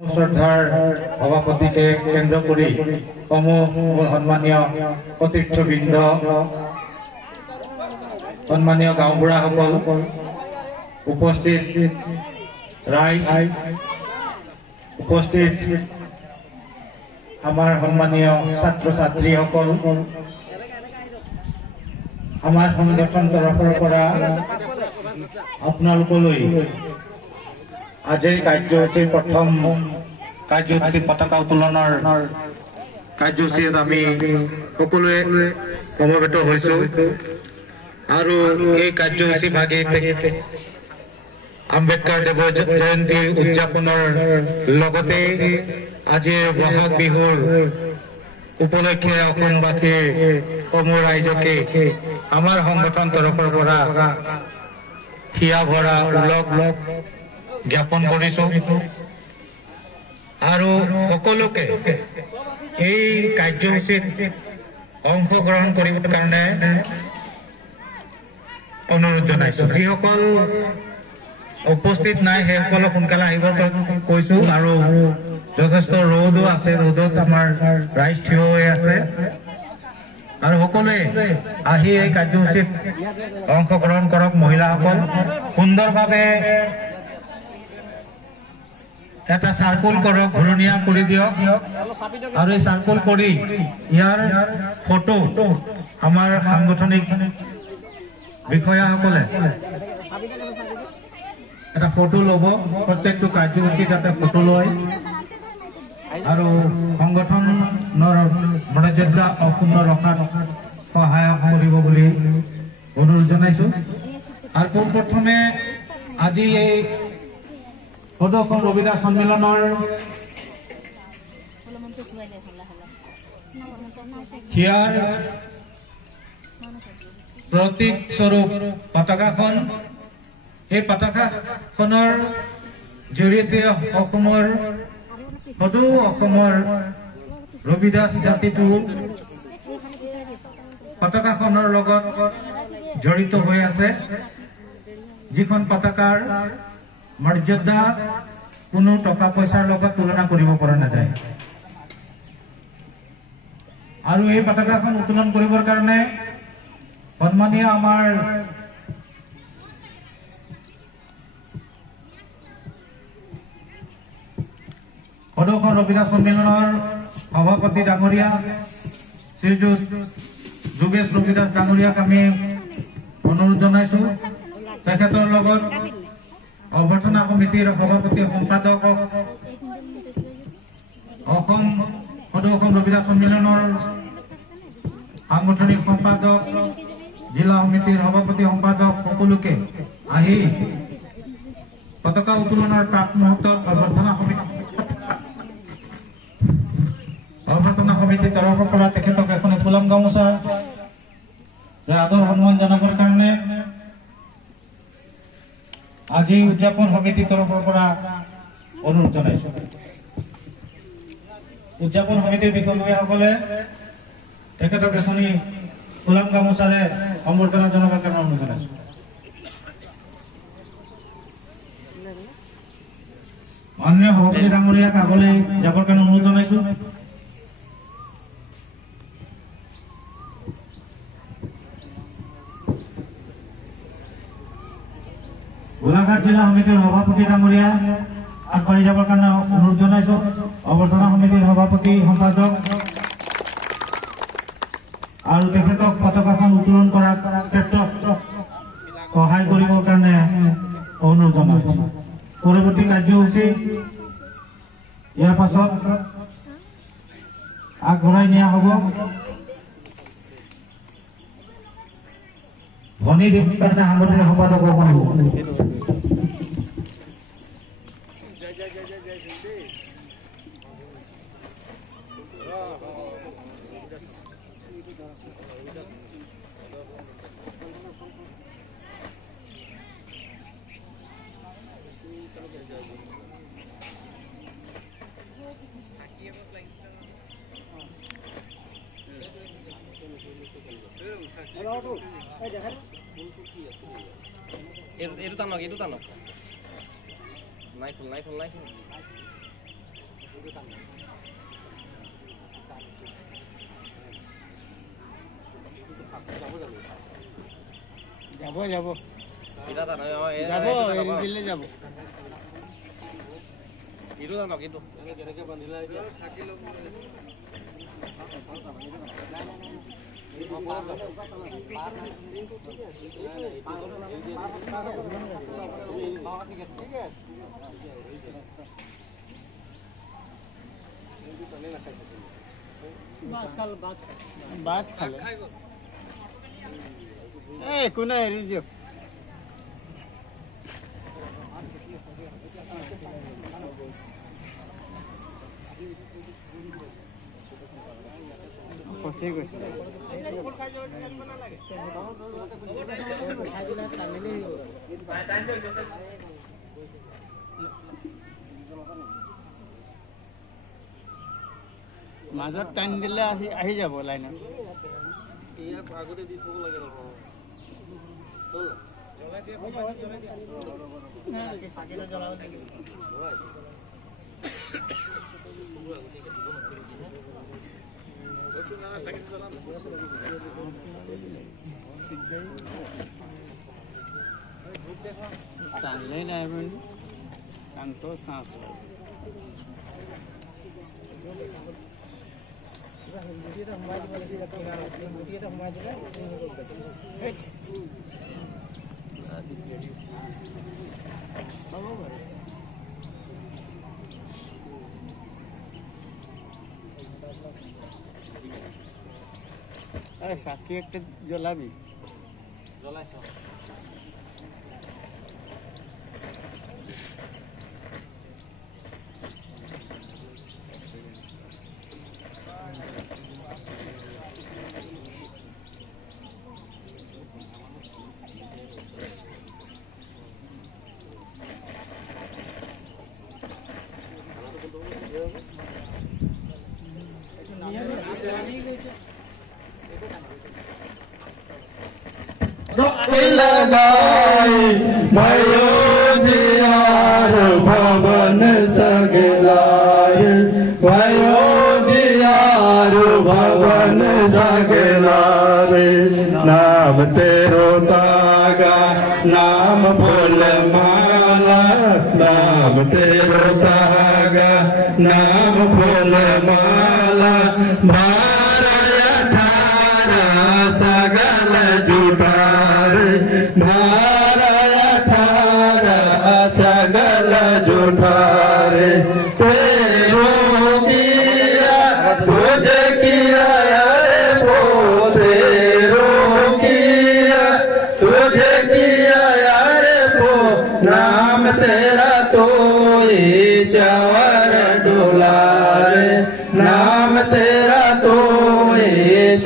শ্ৰদ্ধাৰ সভাপতিকে কেন্দ্ৰ কৰে সম্মানীয় অতিথিবৃন্দ সম্মানীয় গাঁওবুঢ়াসকল উপস্থিত ৰাইজ উপস্থিত আমাৰ সম্মানীয় ছাত্ৰ ছাত্ৰীসকল আমাৰ সংগঠন তৰফৰ পৰা আপোনালোকলৈ আজিৰ কাৰ্যসূচীৰ প্ৰথম কাৰ্যসূচী পতাকা উত্তোলনৰ কাৰ্যসূচীত আমি সকলোৱে সমবেত হৈছোঁ আৰু এই কাৰ্যসূচী ভাগে আম্বেদকাৰ দেৱৰ জয়ন্তী উদযাপনৰ লগতে আজিৰ বহাগ বিহুৰ উপলক্ষে অসমবাসীৰ সমূহ ৰাইজকে আমাৰ সংগঠন তৰফৰ পৰা হিয়া ভৰা ওলগ জ্ঞাপন কৰিছোঁ আৰু সকলোকে এই কাৰ্যসূচীত অংশগ্ৰহণ কৰিবৰ কাৰণে অনুৰোধ জনাইছোঁ। যিসকল উপস্থিত নাই সেইসকলক সোনকালে আহিবৰ কৈছোঁ আৰু যথেষ্ট ৰ'দো আছে, ৰ'দত আমাৰ ৰাইজ থিয় হৈ আছে আৰু সকলোৱে আহি এই কাৰ্যসূচীত অংশগ্ৰহণ কৰক। মহিলাসকল সুন্দৰভাৱে এটা সাৰ্কুল কৰক, ঘূৰণীয়া কৰি দিয়ক আৰু এই সাৰ্কুল কৰি ইয়াৰ ফটো আমাৰ সাংগঠনিক বিষয়াসকলে এটা ফটো ল'ব। প্ৰত্যেকটো কাৰ্যসূচী যাতে ফটো লয় আৰু সংগঠনৰ মৰ্যাদা অক্ষুণ্ণ ৰখাত সহায় কৰিব বুলি অনুৰোধ জনাইছোঁ। আৰু পোনপ্ৰথমে আজি এই সদস্য ৰবিদাস সন্মিলনৰ হিয়াৰ প্ৰতীক স্বৰূপ পতাকাখন, এই পতাকাখনৰ জৰিয়তে অসমৰ ৰবিদাস জাতিটো পতাকাখনৰ লগত জড়িত হৈ আছে, যিখন পতাকাৰ মৰ্যাদা কোনো টকা পইচাৰ লগত তুলনা কৰিব পৰা নাযায়। আৰু এই পতাকাখন উত্তোলন কৰিবৰ কাৰণে সন্মানীয় আমাৰ সদস্য ৰবিদাস সন্মিলনৰ সভাপতি ডাঙৰীয়া শ্ৰীযুত যোগেশ ৰবিদাস ডাঙৰীয়াক আমি অনুৰোধ জনাইছোঁ তেখেতৰ লগত অভ্যৰ্থনা সমিতিৰ সভাপতি সম্পাদক অসম ৰবিদাস সন্মিলনৰ সাংগঠনিক সম্পাদক জিলা সমিতিৰ সভাপতি সম্পাদক সকলোকে আহি পতাকা উত্তোলনৰ প্ৰাক মুহূৰ্তত অভ্যৰ্থনা সমিতিৰ তৰফৰ পৰা তেখেতক এখন ফুলাম গামোচা আদৰ সন্মান জনাবৰ কাৰণে আজি উদযাপন সমিতিৰ তৰফৰ পৰা অনুৰোধ জনাইছোঁ। উদযাপন সমিতিৰ বিষয়ববীয়াসকলে তেখেতক এখনি ফুলাম গামোচাৰে সম্বৰ্ধনা জনাবৰ কাৰণে অনুৰোধ জনাইছোঁ। মাননীয় সভাপতি ডাঙৰীয়াক আগলৈ যাবৰ কাৰণে অনুৰোধ জনাইছোঁ। গোলাঘাট জিলা সমিতিৰ সভাপতি ডাঙৰীয়া আগবাঢ়ি যাবৰ কাৰণে অনুৰোধ জনাইছোঁ। অভ্যৰ্থনা সমিতিৰ সভাপতি সম্পাদক আৰু তেখেতক পতাকাখন উত্তোলন কৰাৰ ক্ষেত্ৰত সহায় কৰিবৰ কাৰণে অনুৰোধ জনাইছোঁ। পৰৱৰ্তী কাৰ্যসূচী ইয়াৰ পাছত আগবঢ়াই নিয়া হ'ব। ধনী দেৱীৰ কাৰণে সাংগঠনিক সম্পাদক এইটো টানক নাই খোল যাব এটা তা নয় যাব এৰি দিলে যাব ইটো জানো কিন্তু কেনেকে বান্ধিলা এতিয়া চাকি লব বাছ খালে একো নাই এৰি দিয়ক ফসি গৈছে মাজত টাইম দিলে আহি যাব লাইনত ইয়াৰ আগতে দি থব লাগে টানলে নাই কামটো চান্স সাক্ষী একটা জ্বলাবি জ্বলাইছ भवन सगलाय भयोजियार भवन सगलाय नाम तेरो तागा नाम फूल माला नाम तेरो तागा नाम फूल माला सगल जुटार सगल जुठार तेरो किया तुझे किया वो तेरो किया तुझे किया वो नाम तेरा तो चावर डोलारे नाम तेरा तो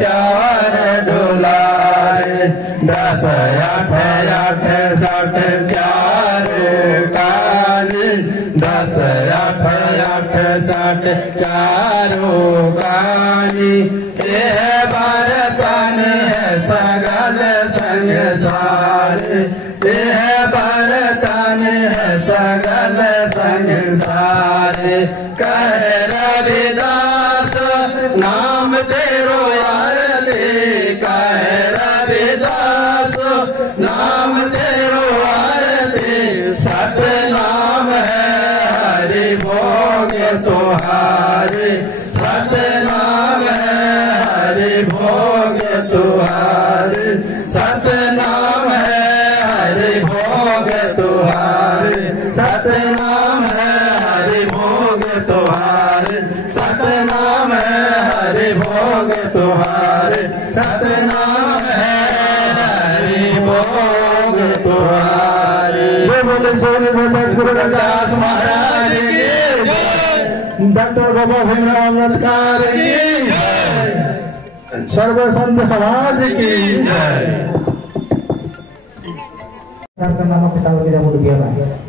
चावर डोलारे 10 8 8 7 4 कानी 10 8 8 7 चारों कानी ये भारतन है सगल संसार ये भारतन है सगल संसार कह रविदास नाम तेरो आरती कह रविदास नाम तेरो आरती सत नाम है हरि भोग तुहारे सत नाम है हरि भोग तुहारे सत नाम है हरि भोग तुहारे सत नाम है हरि भोग तुहारे सत नाम है हरि भोग तुहारे सत नाम है हरि भोग तुहारे बोले सोने गुरु रविदास महाराज की डॉक्टर बाबा भीमराव अम्बेडकर की सर्व संत समाज की जय नाम पिता दिया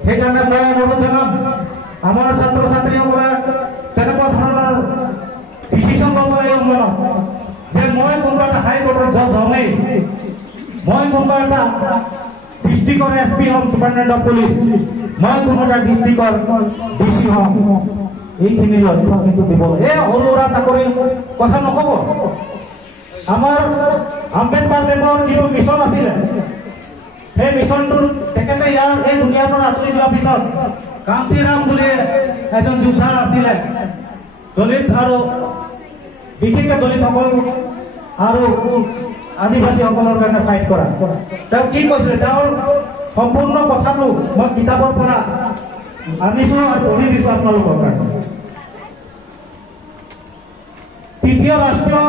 সেইকাৰণে মই অনুৰোধ জনাম আমাৰ ছাত্ৰ ছাত্ৰীসকলে তেনেকুৱা ধৰণৰ ডিচিশ্যন ল'ব লাগে মনত যে মই কোনোবা এটা হাইকোৰ্টৰ জজ হমেই মই কোনোবা এটা ডিষ্ট্ৰিক্টৰ এছপি হ'ম ছুপাৰিনটেণ্ডেণ্ট অফ পুলিচ মই কোনো এটা ডিষ্ট্ৰিক্টৰ ডিচি হ'ম এইখিনি লক্ষ্য কিন্তু দিব এই সৰু সুৰা চাকৰিৰ কথা নক'ব আমাৰ আম্বেদকাৰ দেৱৰ যিটো মিছন আছিলে সেই মিছনটোৰ তেখেতে ইয়াৰ এই দুনিয়াৰ পৰা আঁতৰি যোৱাৰ পিছত কাঞ্চীৰাম বুলি এজন যোদ্ধা আছিলে দলিত আৰু বিশেষকৈ দলিতসকল আৰু আদিবাসীসকলৰ কাৰণে ফাইট কৰা তেওঁ কি কৈছিলে তেওঁৰ সম্পূৰ্ণ কথাটো মই কিতাপৰ পৰা আনিছোঁ আৰু পঢ়ি দিছোঁ আপোনালোকৰ কাৰণে তৃতীয় ৰাষ্ট্ৰীয়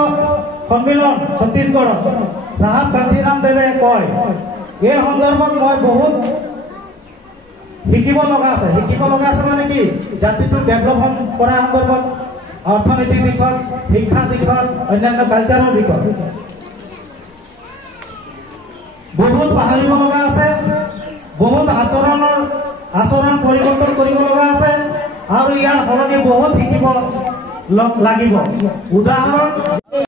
সন্মিলন ছত্তীশগড়ত চাহাব কাঞ্চীৰাম দেৱে কয় এই সন্দৰ্ভত মই বহুত শিকিব লগা আছে মানে কি জাতিটো ডেভেলপমেণ্ট কৰা সন্দৰ্ভত অৰ্থনীতিৰ দিশত শিক্ষা দিশত অন্যান্য কালচাৰৰ দিশত বহুত পাহৰিব লগা আছে বহুত আচৰণ পৰিৱৰ্তন কৰিব লগা আছে আৰু ইয়াৰ সলনি বহুত শিকিব লাগিব উদাহৰণ